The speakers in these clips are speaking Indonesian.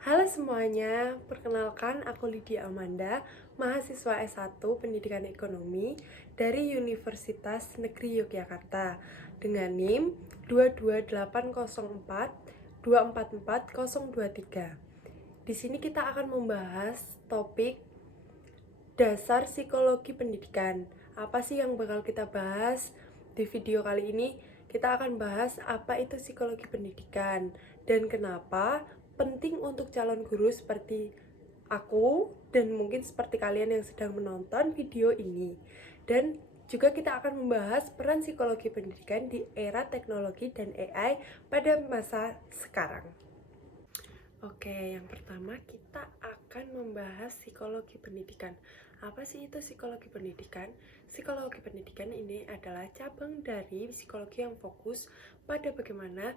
Halo semuanya, perkenalkan aku Lydia Amanda, mahasiswa S1 Pendidikan Ekonomi dari Universitas Negeri Yogyakarta dengan NIM 22804 244 Di sini kita akan membahas topik dasar psikologi pendidikan. Apa sih yang bakal kita bahas di video kali ini? Kita akan bahas apa itu psikologi pendidikan dan kenapa penting untuk calon guru seperti aku dan mungkin seperti kalian yang sedang menonton video ini. Dan juga kita akan membahas peran psikologi pendidikan di era teknologi dan AI pada masa sekarang. Oke, yang pertama kita akan membahas psikologi pendidikan. Apa sih itu psikologi pendidikan? Psikologi pendidikan ini adalah cabang dari psikologi yang fokus pada bagaimana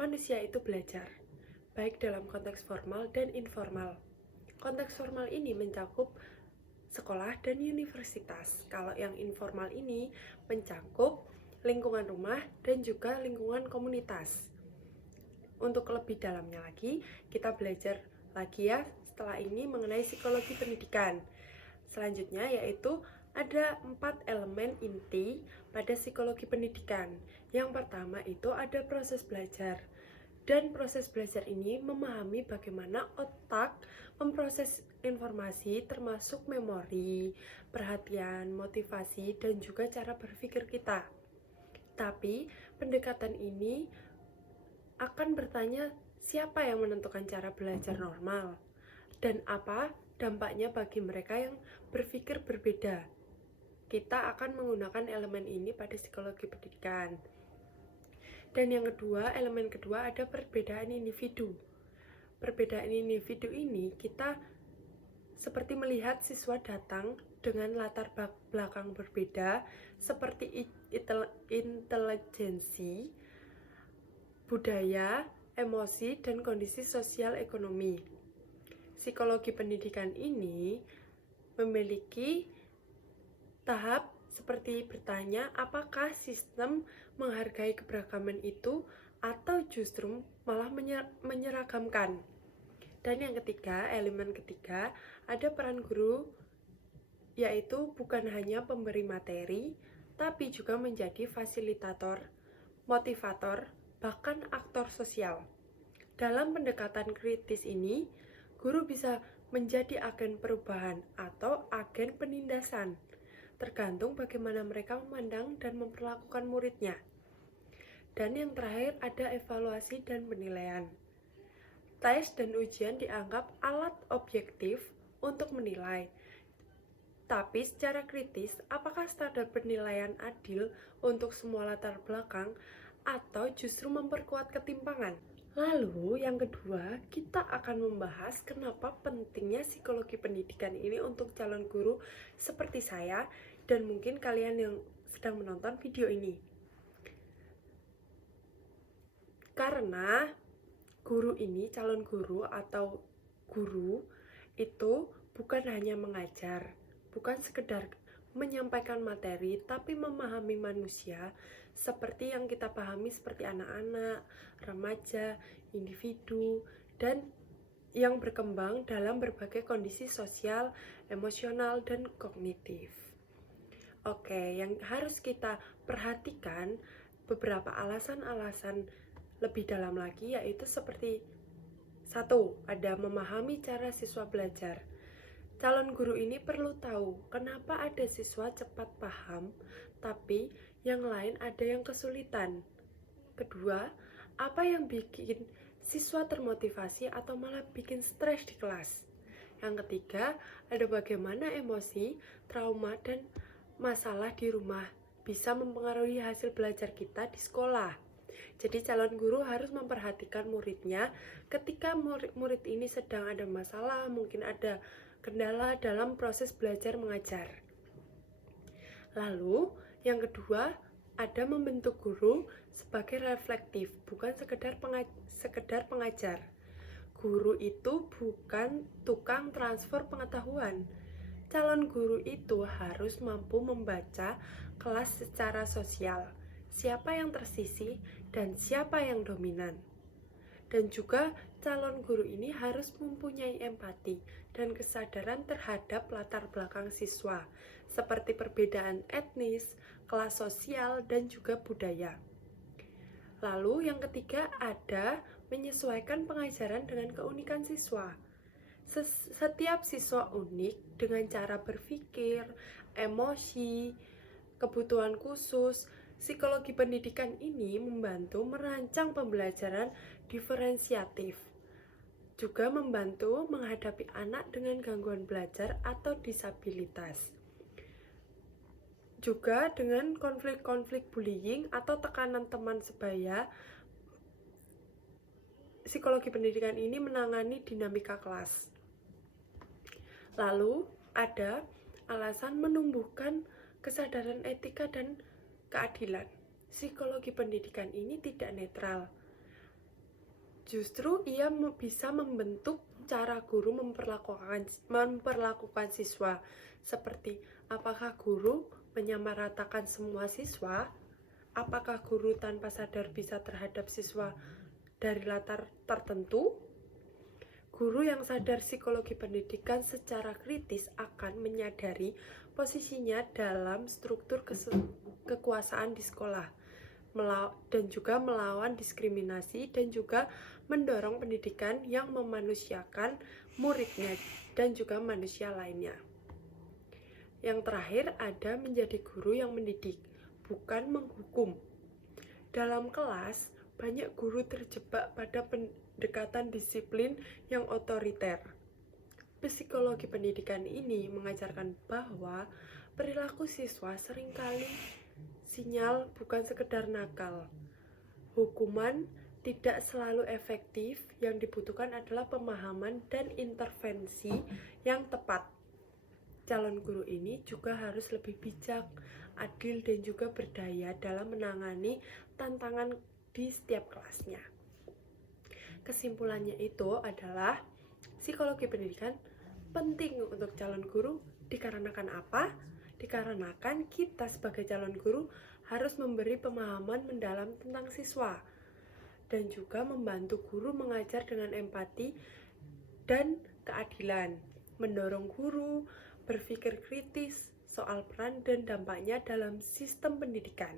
manusia itu belajar, baik dalam konteks formal dan informal. Konteks formal ini mencakup sekolah dan universitas. Kalau yang informal ini mencakup lingkungan rumah dan juga lingkungan komunitas. Untuk lebih dalamnya lagi, kita belajar lagi ya setelah ini mengenai psikologi pendidikan. Selanjutnya yaitu ada 4 elemen inti pada psikologi pendidikan. Yang pertama itu ada proses belajar. Dan proses belajar ini memahami bagaimana otak memproses informasi termasuk memori, perhatian, motivasi, dan juga cara berpikir kita. Tapi pendekatan ini akan bertanya siapa yang menentukan cara belajar normal dan apa dampaknya bagi mereka yang berpikir berbeda. Kita akan menggunakan elemen ini pada psikologi pendidikan. Dan yang kedua, elemen kedua ada perbedaan individu. Perbedaan individu ini kita seperti melihat siswa datang dengan latar belakang berbeda seperti intelijensi, budaya, emosi, dan kondisi sosial ekonomi. Psikologi pendidikan ini memiliki tahap seperti bertanya apakah sistem menghargai keberagaman itu atau justru malah menyeragamkan. Dan yang ketiga, elemen ketiga, ada peran guru, yaitu bukan hanya pemberi materi, tapi juga menjadi fasilitator, motivator, bahkan aktor sosial. Dalam pendekatan kritis ini, guru bisa menjadi agen perubahan atau agen penindasan, tergantung bagaimana mereka memandang dan memperlakukan muridnya. Dan yang terakhir ada evaluasi dan penilaian. Tes dan ujian dianggap alat objektif untuk menilai. Tapi secara kritis, apakah standar penilaian adil untuk semua latar belakang atau justru memperkuat ketimpangan? Lalu yang kedua, kita akan membahas kenapa pentingnya psikologi pendidikan ini untuk calon guru seperti saya dan mungkin kalian yang sedang menonton video ini. Karena guru ini, calon guru atau guru itu bukan hanya mengajar, bukan sekedar menyampaikan materi, tapi memahami manusia seperti yang kita pahami seperti anak-anak, remaja, individu, dan yang berkembang dalam berbagai kondisi sosial, emosional, dan kognitif. Oke, yang harus kita perhatikan beberapa alasan-alasan lebih dalam lagi yaitu seperti 1. Ada memahami cara siswa belajar. Calon guru ini perlu tahu kenapa ada siswa cepat paham, tapi yang lain ada yang kesulitan. Kedua, apa yang bikin siswa termotivasi atau malah bikin stres di kelas. Yang ketiga, ada bagaimana emosi, trauma, dan masalah di rumah bisa mempengaruhi hasil belajar kita di sekolah. Jadi calon guru harus memperhatikan muridnya ketika murid ini sedang ada masalah, mungkin ada kendala dalam proses belajar mengajar. Lalu, yang kedua, ada membentuk guru sebagai reflektif, bukan sekedar pengajar. Guru itu bukan tukang transfer pengetahuan. Calon guru itu harus mampu membaca kelas secara sosial, siapa yang tersisih dan siapa yang dominan. Dan juga calon guru ini harus mempunyai empati dan kesadaran terhadap latar belakang siswa, seperti perbedaan etnis, kelas sosial, dan juga budaya. Lalu yang ketiga ada menyesuaikan pengajaran dengan keunikan siswa. Setiap siswa unik dengan cara berpikir, emosi, kebutuhan khusus. Psikologi pendidikan ini membantu merancang pembelajaran diferensiatif. Juga membantu menghadapi anak dengan gangguan belajar atau disabilitas. Juga dengan konflik-konflik bullying atau tekanan teman sebaya, psikologi pendidikan ini menangani dinamika kelas. Lalu ada alasan menumbuhkan kesadaran etika dan keadilan. Psikologi pendidikan ini tidak netral. Justru ia bisa membentuk cara guru memperlakukan siswa, seperti apakah guru menyamaratakan semua siswa, apakah guru tanpa sadar bisa terhadap siswa dari latar tertentu. Guru yang sadar psikologi pendidikan secara kritis akan menyadari posisinya dalam struktur kekuasaan di sekolah, dan juga melawan diskriminasi, dan juga mendorong pendidikan yang memanusiakan muridnya dan juga manusia lainnya. Yang terakhir ada menjadi guru yang mendidik, bukan menghukum. Dalam kelas, banyak guru terjebak pada pendekatan disiplin yang otoriter. Psikologi pendidikan ini mengajarkan bahwa perilaku siswa seringkali sinyal bukan sekedar nakal. Hukuman tidak selalu efektif, yang dibutuhkan adalah pemahaman dan intervensi yang tepat. Calon guru ini juga harus lebih bijak, adil, dan juga berdaya dalam menangani tantangan di setiap kelasnya. Kesimpulannya itu adalah psikologi pendidikan penting untuk calon guru. Dikarenakan apa? Dikarenakan kita sebagai calon guru harus memberi pemahaman mendalam tentang siswa dan juga membantu guru mengajar dengan empati dan keadilan, mendorong guru berpikir kritis soal peran dan dampaknya dalam sistem pendidikan.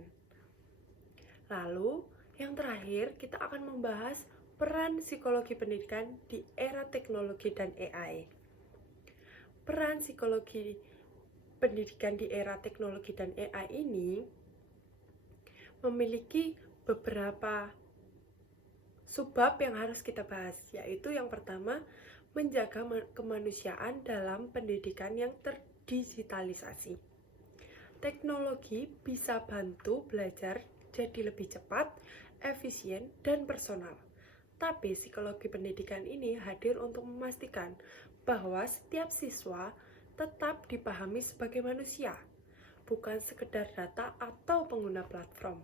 Lalu, yang terakhir kita akan membahas peran psikologi pendidikan di era teknologi dan AI. Peran psikologi pendidikan di era teknologi dan AI ini memiliki beberapa subbab yang harus kita bahas, yaitu yang pertama, menjaga kemanusiaan dalam pendidikan yang terdigitalisasi. Teknologi bisa bantu belajar jadi lebih cepat, efisien, dan personal. Tapi psikologi pendidikan ini hadir untuk memastikan bahwa setiap siswa tetap dipahami sebagai manusia, bukan sekedar data atau pengguna platform.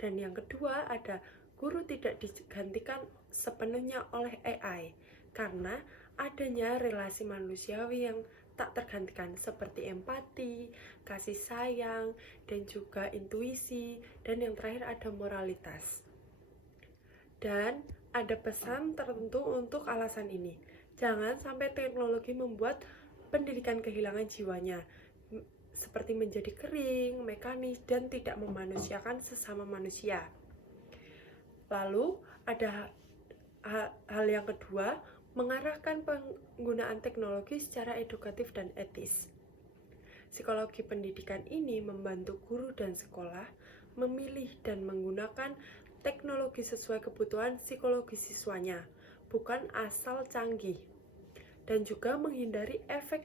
Dan yang kedua ada guru tidak digantikan sepenuhnya oleh AI, karena adanya relasi manusiawi yang tak tergantikan seperti empati, kasih sayang, dan juga intuisi, dan yang terakhir ada moralitas. Dan ada pesan tertentu untuk alasan ini. Jangan sampai teknologi membuat pendidikan kehilangan jiwanya, seperti menjadi kering, mekanis, dan tidak memanusiakan sesama manusia. Lalu ada hal yang kedua, mengarahkan penggunaan teknologi secara edukatif dan etis. Psikologi pendidikan ini membantu guru dan sekolah memilih dan menggunakan teknologi sesuai kebutuhan psikologi siswanya, bukan asal canggih. Dan juga menghindari efek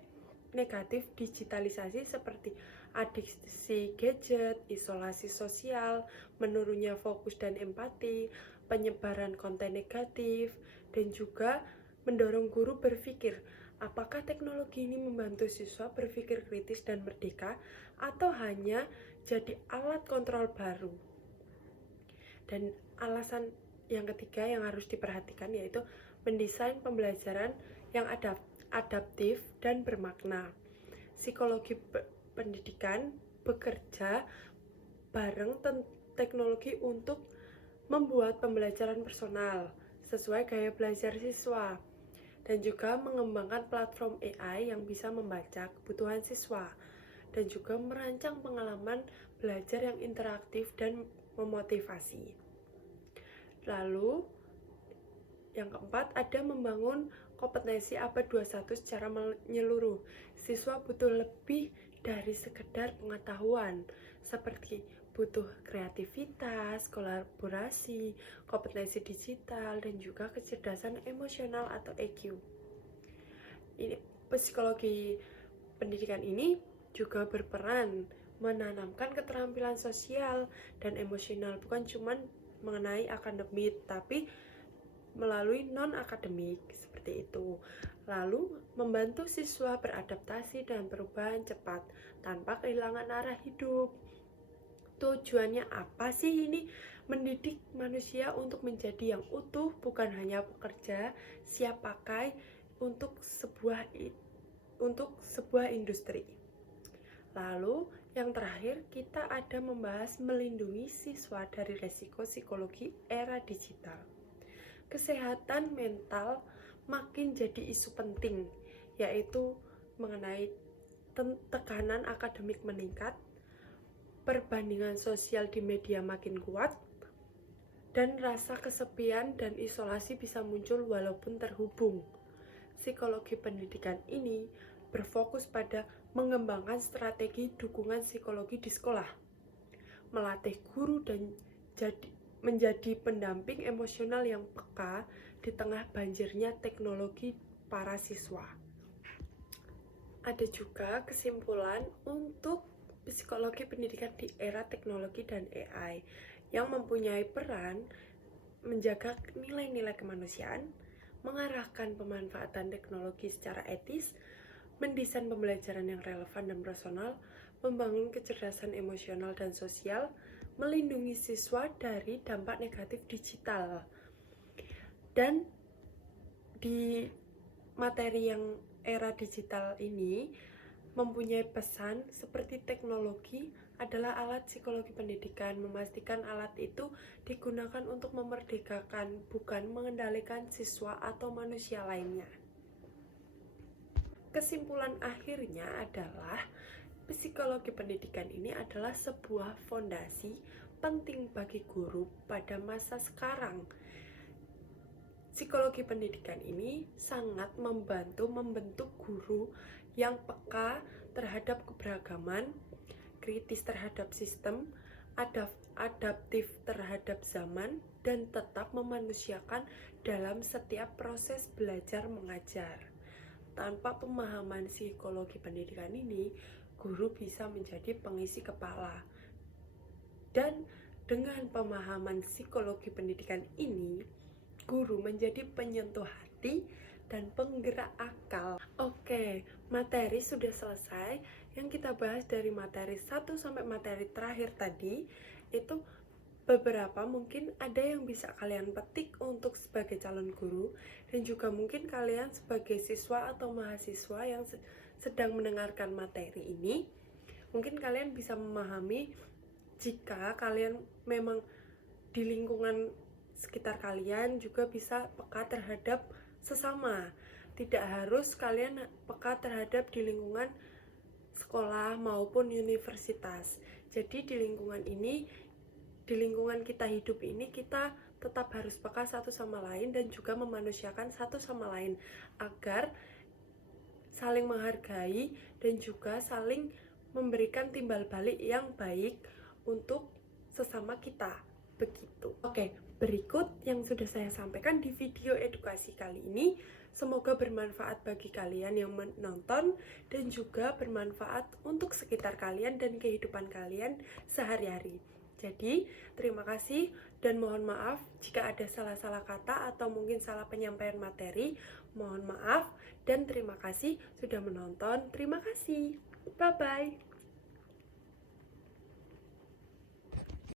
negatif digitalisasi seperti adiksi gadget, isolasi sosial, menurunnya fokus dan empati, penyebaran konten negatif, dan juga mendorong guru berpikir, apakah teknologi ini membantu siswa berpikir kritis dan merdeka atau hanya jadi alat kontrol baru. Dan alasan yang ketiga yang harus diperhatikan yaitu mendesain pembelajaran yang adaptif dan bermakna. Psikologi pendidikan bekerja bareng teknologi untuk membuat pembelajaran personal, sesuai gaya belajar siswa, dan juga mengembangkan platform AI yang bisa membaca kebutuhan siswa, dan juga merancang pengalaman belajar yang interaktif dan memotivasi. Lalu, yang keempat, ada membangun kompetensi abad 21 secara menyeluruh. Siswa butuh lebih dari sekedar pengetahuan, seperti butuh kreativitas, kolaborasi, kompetensi digital, dan juga kecerdasan emosional atau EQ. Psikologi pendidikan ini juga berperan menanamkan keterampilan sosial dan emosional, bukan cuma mengenai akademik, tapi melalui non-akademik, seperti itu. Lalu, membantu siswa beradaptasi dan perubahan cepat tanpa kehilangan arah hidup. Tujuannya apa sih ini? Mendidik manusia untuk menjadi yang utuh, bukan hanya pekerja siap pakai untuk sebuah industri. Lalu, yang terakhir, kita ada membahas melindungi siswa dari resiko psikologi era digital. Kesehatan mental makin jadi isu penting, yaitu mengenai tekanan akademik meningkat, perbandingan sosial di media makin kuat, dan rasa kesepian dan isolasi bisa muncul walaupun terhubung. Psikologi pendidikan ini berfokus pada mengembangkan strategi dukungan psikologi di sekolah, melatih guru dan menjadi pendamping emosional yang peka di tengah banjirnya teknologi para siswa. Ada juga kesimpulan untuk psikologi pendidikan di era teknologi dan AI yang mempunyai peran menjaga nilai-nilai kemanusiaan, mengarahkan pemanfaatan teknologi secara etis, mendesain pembelajaran yang relevan dan personal, membangun kecerdasan emosional dan sosial, melindungi siswa dari dampak negatif digital. Dan di materi yang era digital ini mempunyai pesan seperti teknologi adalah alat psikologi pendidikan, memastikan alat itu digunakan untuk memerdekakan, bukan mengendalikan siswa atau manusia lainnya. Kesimpulan akhirnya adalah psikologi pendidikan ini adalah sebuah fondasi penting bagi guru pada masa sekarang. Psikologi pendidikan ini sangat membantu membentuk guru yang peka terhadap keberagaman, kritis terhadap sistem, adaptif terhadap zaman, dan tetap memanusiakan dalam setiap proses belajar mengajar. Tanpa pemahaman psikologi pendidikan ini, guru bisa menjadi pengisi kepala. Dan dengan pemahaman psikologi pendidikan ini, guru menjadi penyentuh hati dan penggerak akal. Oke, materi sudah selesai. Yang kita bahas dari materi 1 sampai materi terakhir tadi, itu beberapa mungkin ada yang bisa kalian petik untuk sebagai calon guru, dan juga mungkin kalian sebagai siswa atau mahasiswa yang sedang mendengarkan materi ini, mungkin kalian bisa memahami jika kalian memang di lingkungan sekitar kalian juga bisa peka terhadap sesama. Tidak harus kalian peka terhadap di lingkungan sekolah maupun universitas. Jadi di lingkungan ini, di lingkungan kita hidup ini, kita tetap harus peka satu sama lain dan juga memanusiakan satu sama lain agar saling menghargai dan juga saling memberikan timbal balik yang baik untuk sesama kita. Begitu. Oke, berikut yang sudah saya sampaikan di video edukasi kali ini. Semoga bermanfaat bagi kalian yang menonton dan juga bermanfaat untuk sekitar kalian dan kehidupan kalian sehari-hari. Jadi, terima kasih dan mohon maaf jika ada salah-salah kata atau mungkin salah penyampaian materi. Mohon maaf dan terima kasih sudah menonton. Terima kasih. Bye-bye.